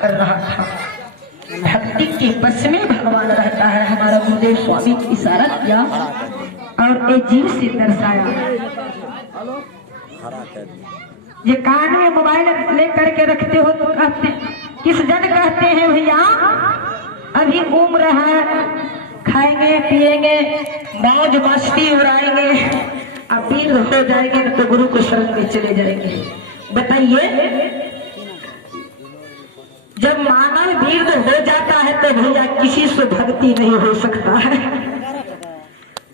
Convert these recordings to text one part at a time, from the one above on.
कर रहा था। भक्ति के बस में भगवान रहता है। हमारा गुरुदेव स्वामी ने इशारा किया और एक जीव से दर्शाया। ये कान में मोबाइल लेकर के रखते हो तो कहते किस जन कहते हैं भैया अभी उम्र है, खाएंगे पिएंगे मौज मस्ती उड़ाएंगे, अब पीर हो जाएंगे तो गुरु को शरण में चले जाएंगे। बताइए जब मानव वृद्ध हो जाता है तो भैया किसी से भक्ति नहीं हो सकता है।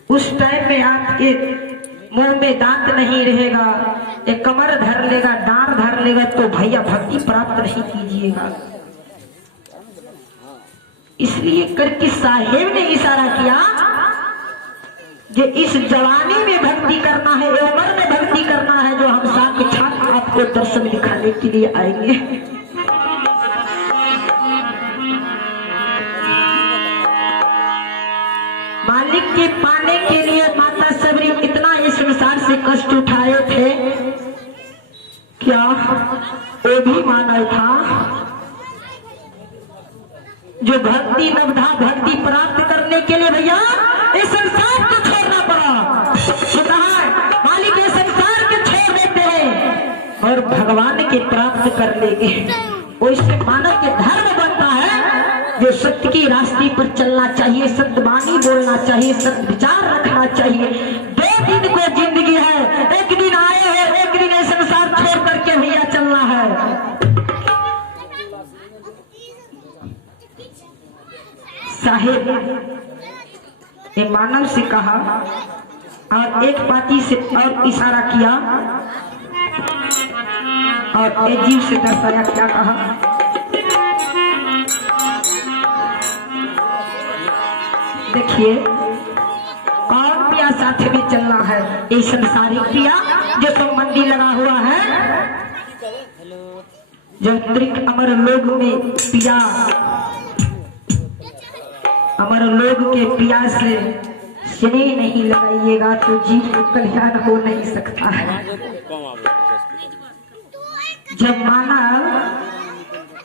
उस टाइम में आपके मुंह में दांत नहीं रहेगा, एक कमर धर लेगा, डांड धर लेगा तो भैया भक्ति प्राप्त नहीं कीजिएगा। इसलिए करके साहेब ने इशारा किया कि इस जवानी में भक्ति करना है, उम्र में भक्ति करना है, जो हम साक्षात आपको दर्शन दिखाने के लिए आएंगे। मालिक के पाने के लिए माता सबरी इतना इस संसार से कष्ट उठाए थे, क्या वो भी मानव था जो भक्ति नवधा भक्ति प्राप्त करने के लिए भैया इस संसार को छोड़ना पड़ा। तो कहा मालिक इस संसार को छोड़ देते हैं और भगवान के प्राप्त कर लेंगे। वो इससे मानव के धर्म बनता है जो सत्य की रास्ते पर चलना चाहिए, सत्यवाणी बोलना चाहिए, सत्य विचार रखना चाहिए। 2 दिन को जिंदगी है, एक दिन आए हैं, एक दिन इस संसार छोड़ करके भैया चलना है। साहेब ने मानव से कहा और एक पाती से और इशारा किया और एक जीव से दर्शाया। क्या कहा? देखिए कौन पिया साथ में चलना है, ये संसारिक पिया जो संबंधी लगा हुआ है, जो अंतरिक्ष अमर लोग में पिया, अमर लोग के पिया से स्नेह नहीं लगाइएगा तो जीव को कल्याण हो नहीं सकता है। जब मानव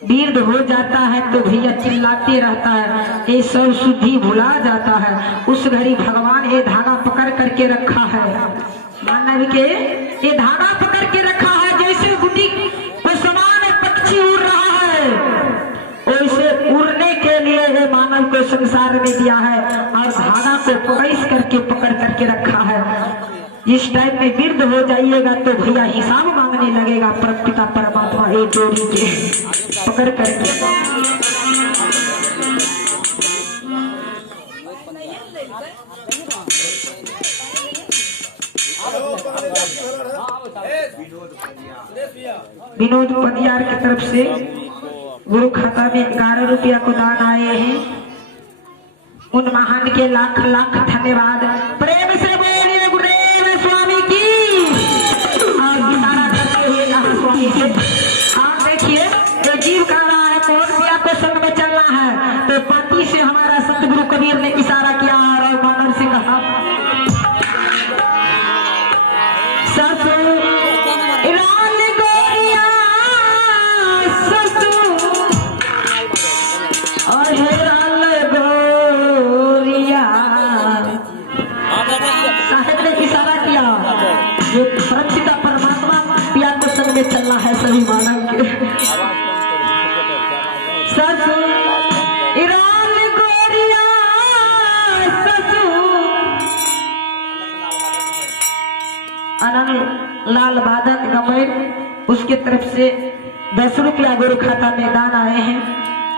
वृद्ध हो जाता है तो भैया चिल्लाते रहता है, ये सब शुद्धि भुला जाता है। उस घड़ी भगवान ये धागा पकड़ करके रखा है, मानव के ये धागा पकड़ के रखा है। जैसे गुटी को समान पक्षी उड़ रहा है, वैसे उड़ने के लिए ये मानव को संसार में दिया है और धागा को पकड़ करके रखा है। जिस टाइम में वृद्ध हो जाइएगा तो भैया हिसाब मांगने लगेगा परमपिता परमात्मा एक डोरी के पकड़ करके। विनोद पदियार की तरफ से गुरु खाता में 11 रुपया को दान आए हैं। उन महान के लाख लाख धन्यवाद। प्रेम से बोलिए गुरुदेव स्वामी की। और इशारा करते हुए कहा स्वामी से, आप देखिए जो जीव का रहा है कौन पिया को संग में चलना है, तो पाती से हमारा सतगुरु कबीर ने इशारा किया और मानव से कहा परमपिता परमात्मा पिया को संग में चलना है सभी मानव के। आनंद लाल बादल गमैर उसके तरफ से 10 रुपया गुरु खाता में दान आए हैं।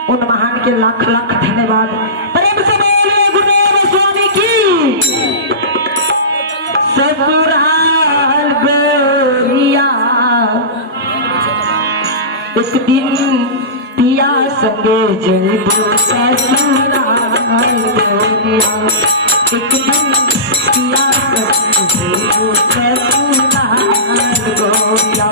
उन महान के लाख लाख धन्यवाद। प्रेम से बोलिए गुरुदेव स्वामी की। ससुराल गोरिया एक दिन पिया संगे जइबो ससुराल गोरिया, एक दिन पिया संगे जइबो ससुराल गोरिया।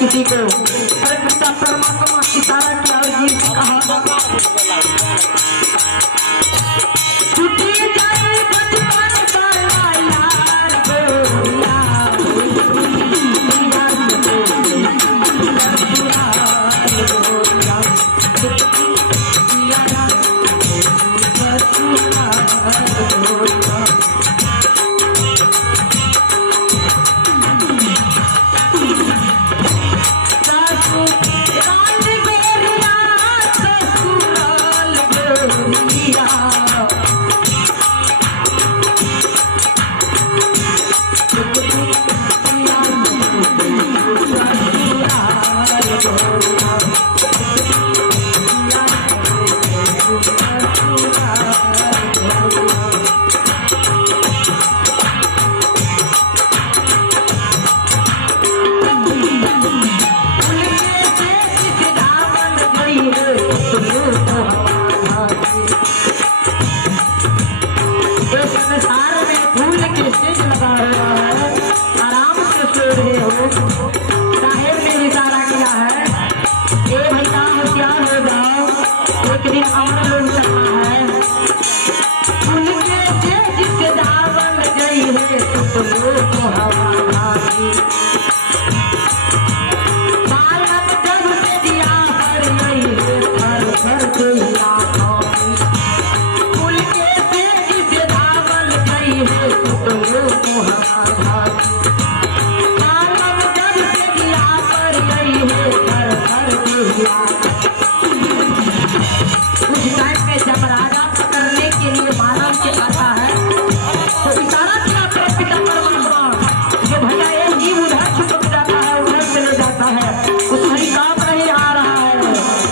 किसी को परमात्मा इशारा किया और ये कहा छुट्टी जाए बचपन का यार साहेब ने इशारा किया है, ए भैया होशियार हो जाओ, एक दिन और लोग करना है। उनके जिससे दावन गई है तो लोग हवा भागी बालम जब से दिया पर गई है घर घर दिया उनके जिससे दावन गई है तो लोग हवा भागी उस टाइम में जब राजा पकड़ने के लिए मानव के आता है तो इशारा किया अपने पिता परमात्मा जो भैया एक जीव उधर छुप जाता है उधर चले जाता है उस हरी काम नहीं आ रहा है।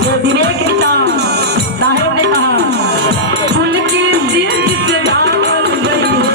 ये विवेक साहेब ने कहा फूल की से डाल गई है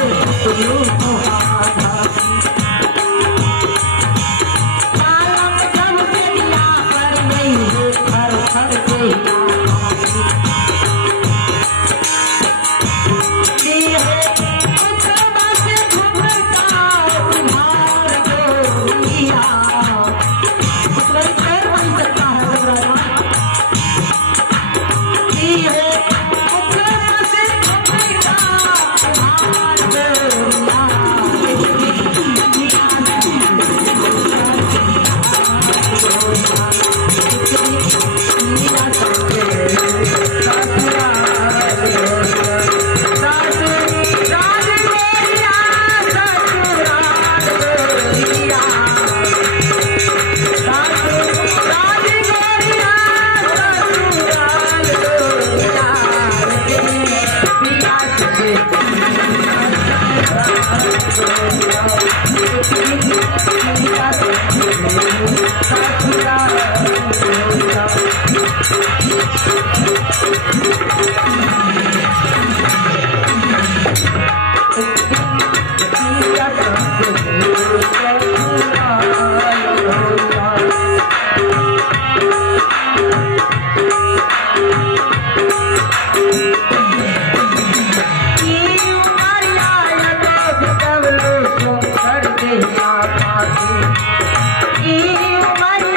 ई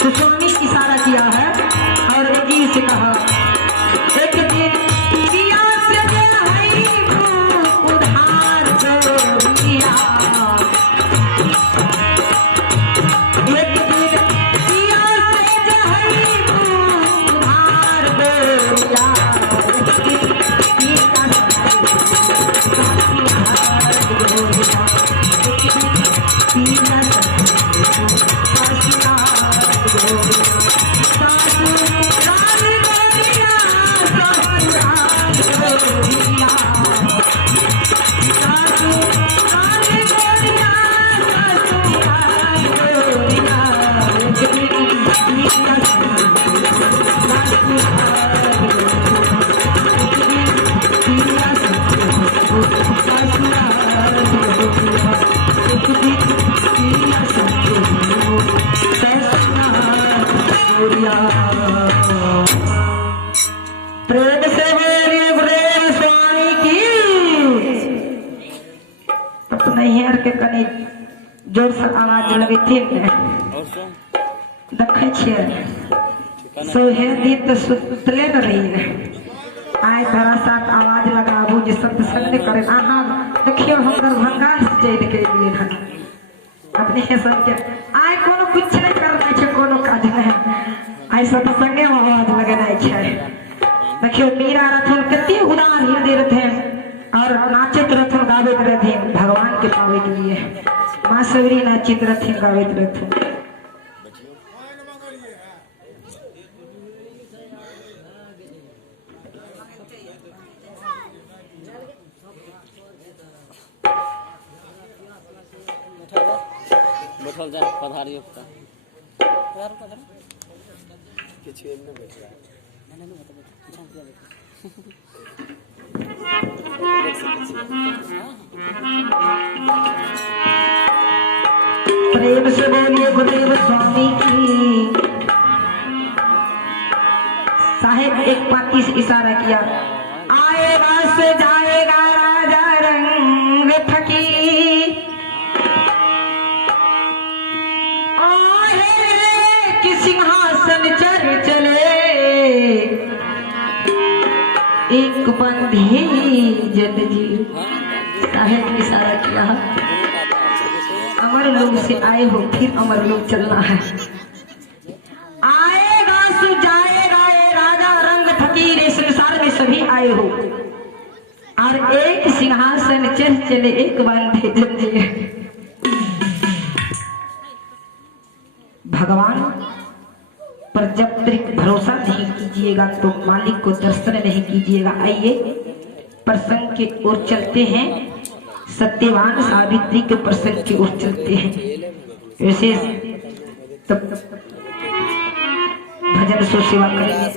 तो स्वामी इशारा किया है और जी से कहा एक दिन पिया से उधार दिया, एक दिन पिया से उधार दिया, प्रेम से बोलिए गुरुदेव स्वामी की। तो नहीं है के कनी जोर से आवाज लगी थी देखे छिए सोहे दिन तो सुतले न रही है आय धरा साथ आवाज लगाबू जे सत्संग करे आहा देखियो हम दरभंगा से जेद के लिए धन अपने के सब के आय कोनो कुछ नहीं करना छै कोनो काज नहीं आय सत्संगे में आवाज लगेनाइ छै। देखियो मीरा रथन कते उदार हृदय रहते और नाचत रथन गावत रहते भगवान के पावे के लिए मां सबरी नाचित रथन गावत रहते। बैठल जाए पधारियो का यार पधार किछ न बैठ रहा मैंने नहीं बता प्रेम से बोलिए गुरुदेव स्वामी की। साहेब एक पाती से इशारा किया आएगा से जाएगा राजा रंग फकीर कि सिंहासन चढ़ चले एक बंधे जद जी। साहेब इशारा किया अमर लोग से आए हो फिर अमर लोग चलना है। आएगा सु जाएगा ये राजा रंग फकीर इस संसार में सभी आए हो और एक सिंहासन चढ़ चले एक बंधे जद जी। भगवान पर जब तक भरोसा नहीं कीजिएगा तो मालिक को दर्शन नहीं कीजिएगा। आइए प्रसंग के ओर चलते हैं, सत्यवान सावित्री के प्रसंग की ओर चलते हैं। वैसे तब भजन सो सेवा करेंगे।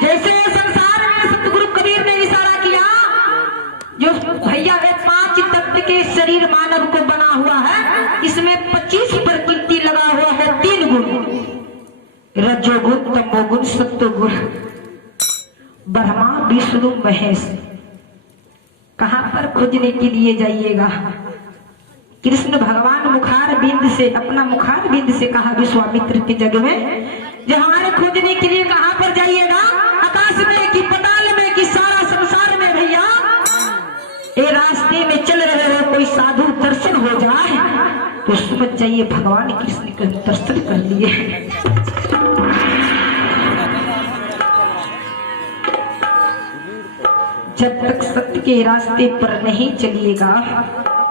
जैसे संसार में सतगुरु कबीर ने इशारा किया जो भैया वे 5 तत्व के शरीर मानव को बना हुआ है, इसमें 25 प्रकृति लगा हुआ है, 3 गुण रजोगुण तमोगुण सत्वगुण ब्रह्मा विष्णु महेश। कहां पर खोजने के लिए जाइएगा? कृष्ण भगवान मुखार बिंद से अपना मुखार बिंद से कहा विश्वामित्र के जग में जो हमारे खोजने के लिए कहां पर जाइएगा? आकाश में कि पताल में कि सारा संसार में भैया ये रास्ते में चल रहे हो कोई साधु दर्शन हो जाए तो समझ जाइए भगवान कृष्ण का दर्शन कर लिए। जब तक सत्य के रास्ते पर नहीं चलिएगा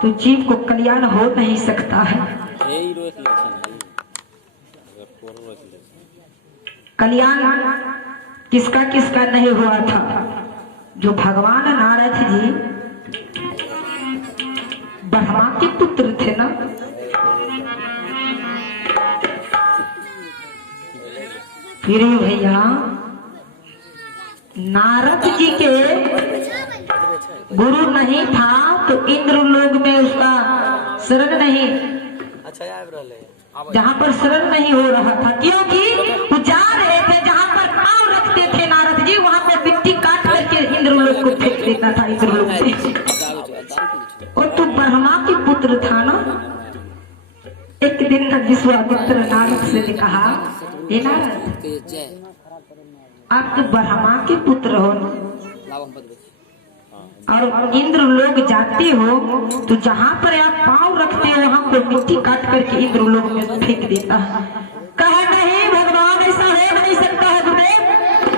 तो जीव को कल्याण हो नहीं सकता है। कल्याण किसका किसका नहीं हुआ था? जो भगवान नारद जी ब्रह्मा के पुत्र थे ना, फिर भैया नारद जी के गुरु नहीं था तो इंद्र लोक में उसका शरण नहीं, जहाँ पर शरण नहीं हो रहा था, क्योंकि वो जा रहे थे जहाँ पर पांव रखते थे नारद जी वहाँ पे मिट्टी काट करके इंद्र लोक को फेंक देता था इंद्र लोक से। और तू ब्रह्मा के पुत्र था ना। एक दिन विश्वामित्र नारद से कहा, हे नारद आप तो ब्रह्मा के पुत्र हो और इंद्र लोक जाते हो तो जहाँ पर आप पांव रखते हो वहाँ पर मिट्टी काट करके इंद्र लोक में फेंक देता है। कहा नहीं भगवान ऐसा हो नहीं सकता है गुरुदेव,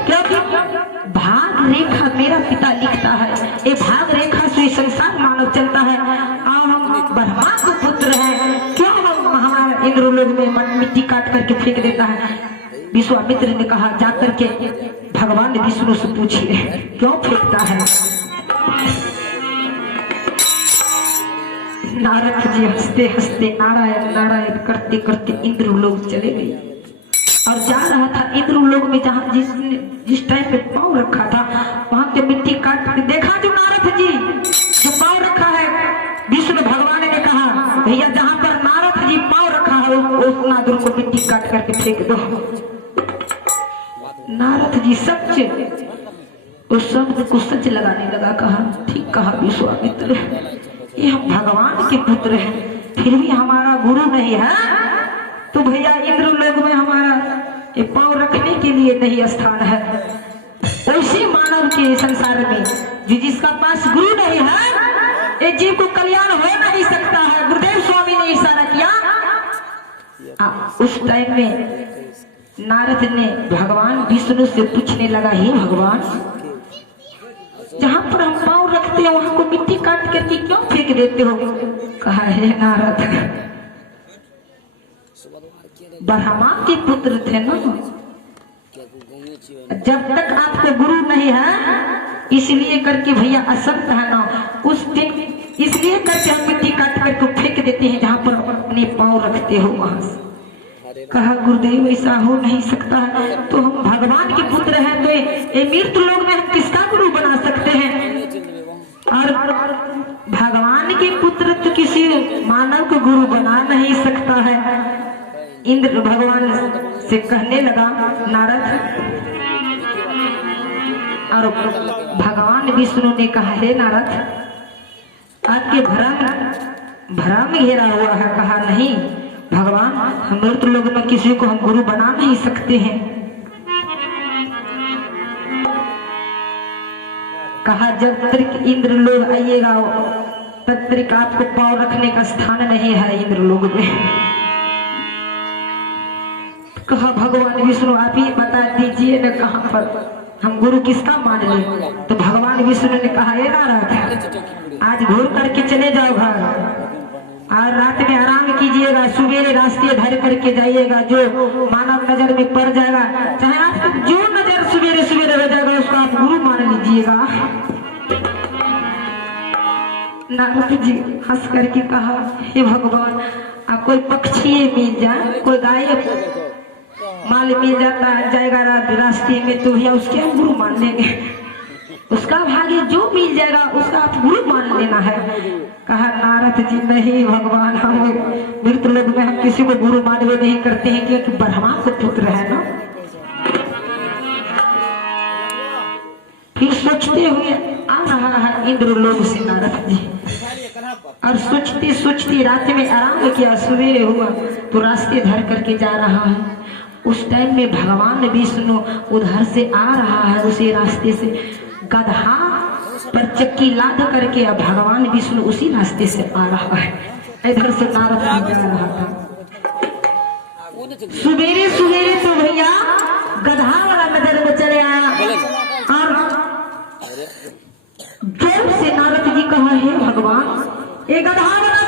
क्योंकि भाग रेखा मेरा पिता लिखता है, ये भाग रेखा से संसार मानव चलता है और हम ब्रह्मा के पुत्र हैं, क्यों हम हमारा इंद्र लोक में मिट्टी काट करके फेंक देता है। विश्वामित्र ने कहा जाकर के भगवान विष्णु से पूछिए क्यों फेंकता है। नारद जी हंसते हंसते नारायण नारायण करते करते इंद्र लोक चले गए और जा रहा था इंद्र लोक में जहाँ जिस टाइम पे पाँव रखा था वहां पे मिट्टी काट के देखा जो नारद जी जो पाँव रखा है, विष्णु भगवान ने कहा भैया जहाँ पर नारद जी पाँव रखा है उस नादुर को मिट्टी काट करके फेंक दो। नारद जी सच उस शब्द को सच लगाने लगा, कहा ठीक कहा विश्वामित्र, ये हम भगवान के पुत्र हैं फिर भी हमारा गुरु नहीं है तो भैया इंद्र लोक में हमारा ये पाँव रखने के लिए नहीं स्थान है। उसी मानव के संसार में जिसका पास गुरु नहीं है ये जीव को कल्याण हो नहीं सकता है। गुरुदेव स्वामी ने इशारा किया। उस टाइम में नारद ने भगवान विष्णु से पूछने लगा, हे भगवान जहाँ पर हम पाँव रखते हैं वहां को मिट्टी काट करके क्यों फेंक देते हो? कहा है नारद ब्रह्मा के पुत्र थे ना, जब तक आपको गुरु नहीं है इसलिए करके भैया असंत है ना, उस दिन इसलिए करके हम मिट्टी काट करके फेंक देते हैं जहाँ पर अपने पाँव रखते हो वहां से। कहा गुरुदेव ऐसा हो नहीं सकता है, तो हम भगवान के पुत्र हैं तो ये मृत्यु लोक में हम किसका गुरु बना सकते हैं? और भगवान के पुत्र तो किसी मानव को गुरु बना नहीं सकता है। इंद्र भगवान से कहने लगा नारद, और भगवान विष्णु ने कहा हे नारद आपके भ्रम घेरा हुआ है। कहा नहीं भगवान हम मृत्यु लोक में किसी को हम गुरु बना नहीं सकते हैं। कहा जब तक इंद्र लोक आइएगा तब तक आपको पाँव रखने का स्थान नहीं है इंद्र लोक में। कहा भगवान विष्णु आप ही बता दीजिए न कहाँ पर हम गुरु किसका मान ले? तो भगवान विष्णु ने कहा ये नारद आज घूर करके चले जाओ घर और रात में आराम कीजिएगा, सुबह रास्ते धर करके जाइएगा, जो मानव नजर में पड़ जाएगा चाहे आपको जो नजर सुबह सुबह हो जाएगा उसको आप गुरु मान लीजिएगा। नारद जी हंस करके कहा हे भगवान आप कोई पक्षी मिल जाए, कोई गाय माल मिल जाता है जाएगा रास्ते में तो भैया उसके हम गुरु मान लेंगे, उसका भाग्य जो मिल जाएगा उसका आप गुरु मान लेना है। कहा नारद जी नहीं भगवान हम मृत्यु लोक में हम किसी को गुरु मानवे नहीं करते हैं क्योंकि ब्रह्मा को पुत्र है ना। फिर सोचते हुए आ रहा है इंद्र लोक से नारद जी, और सोचते सोचते रात में आराम किया, सवेरे हुआ तो रास्ते धर करके जा रहा है। उस टाइम में भगवान विष्णु उधर से आ रहा है, उसी रास्ते से गधा पर चक्की लाद करके अब भगवान विष्णु उसी रास्ते से आ रहा है। इधर से नारद जी जा रहा था। सवेरे सवेरे तो भैया गधा वाला नजर में चले आया और जोर से नारद जी कहा, हे भगवान, ये गधा वाला